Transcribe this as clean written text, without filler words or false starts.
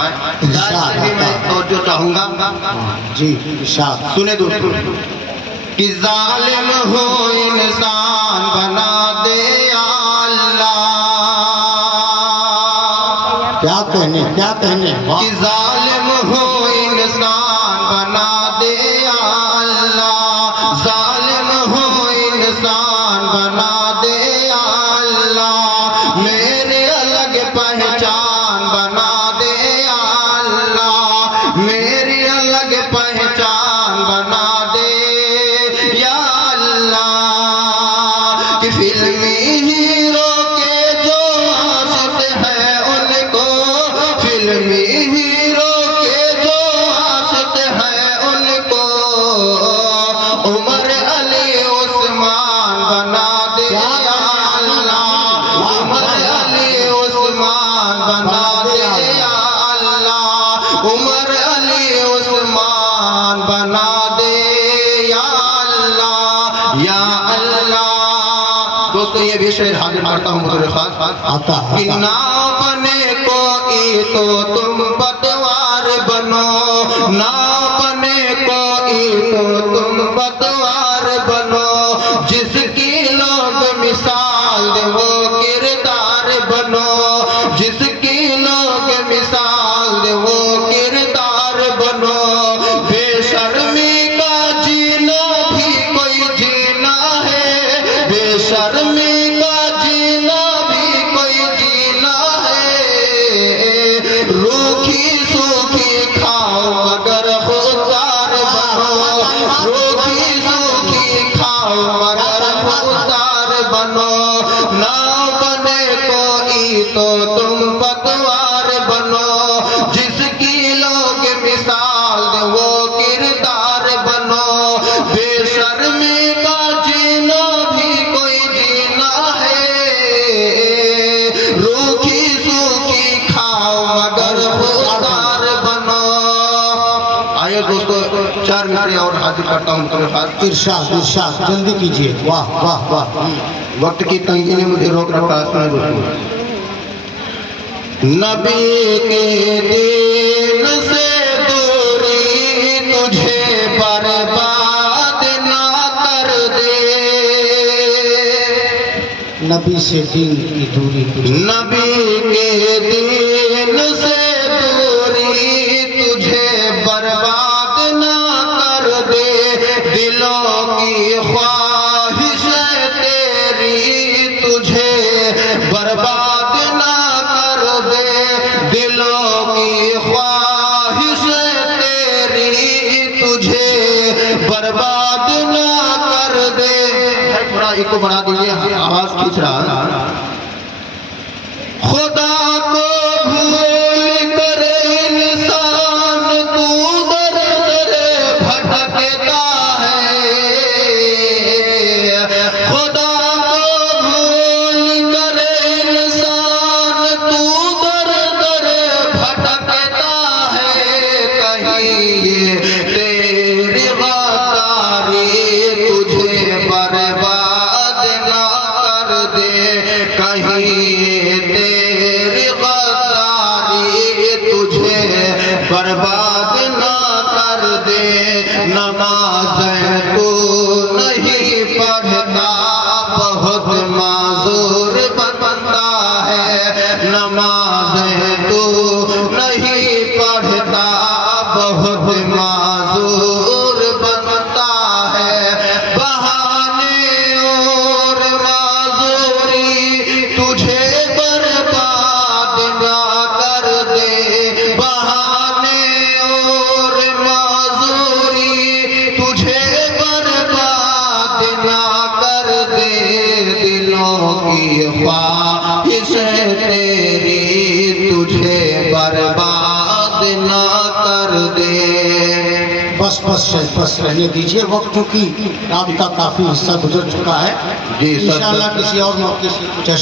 میں توجہ چاہوں گا جی ارشاد سنے دوستو کہ ظالم ہو انسان بنا دے یا اللہ کیا کہنے کہ ظالم ہو انسان بنا دے یا اللہ ظالم ہو انسان بنا دے یا اللہ میرے الگ پہچان بنا دے یا اللہ میری الگ پہچان بنا دے یا اللہ کہ فلمی ہیرو کے جو عاشق ہے ان کو فلمی ہیرو کے جو عاشق ہے ان کو عمر علی عثمان بنا دے یا اللہ عمر علی عثمان بنا دے یا اللہ عمر علی عثمان بنا دے یا اللہ یا اللہ دوستو یہ بھی شعر حاضر کرتا ہوں بطور خاص آتا کہ نہ بنے کوئی تو تم پتوار بنو نہ بنے کوئی تو تم پتوار بنو جس کی لوگ مثال دے وہ کردار بنو جس کی لوگ مثال دے وہ کردار بنو بے شرمی کا جینا بھی کوئی جینا ہے بے شرمی کا جینا بھی کوئی جینا ہے روکھی سوکھی کھاؤ مگر خوددار بنو روکھی سوکھی کھاؤ مگر خوددار بنو نہ بنے کوئی تو تم پتوار بنو جس کی لوگ مثال دے وہ کردار بنو بے شرمی کا جینا بھی کوئی جینا ہے روکھی سوکھی کھاؤ مگر خوددار بنو آئیے دوستو 4 منٹ اور حاضر کرتا ہوں بطور خاص ارشاد جلدی کیجئے واہ واہ واہ وقت کی تنگی نے مجھے روک رکھا ہے دوستو نبی کے دین سے دوری تجھے برباد نہ کر دے نبی سے دین کی دوری نبی کے دین سے دوری تجھے برباد نہ کر دے دلوں کی خواہش تیری تجھے برباد نہ کر دے دلوں کی خواہش تیری تجھے برباد نہ کر دے تھوڑا ایک کو بڑھا دیجیے آواز کھینچ رہا خدا کو بھول کر انسان تو در در بھٹکتا ہے خدا کو بھول کر انسان تو در در بھٹکتا ہے کہیں یہ تیری غداری تجھے برباد نہ کر دے کہیں تیری غداری تجھے برباد نہ کر دے نمازیں تو نہیں پڑھتا بہت معذور بنتا ہے نمازیں تو نہیں پڑھتا بہت معذور بنتا ہے بہانے اور معذوری تجھے برباد نہ کر دے بہانے اور معذوری تجھے برباد نہ کر دے دلوں کی خواہش تیری تجھے برباد نہ کر دے بس رہنے دیجئے وقت چونکہ آپ کا کافی حصہ گزر چکا ہے جی سر انشاءاللہ کسی اور موقع سے کچھ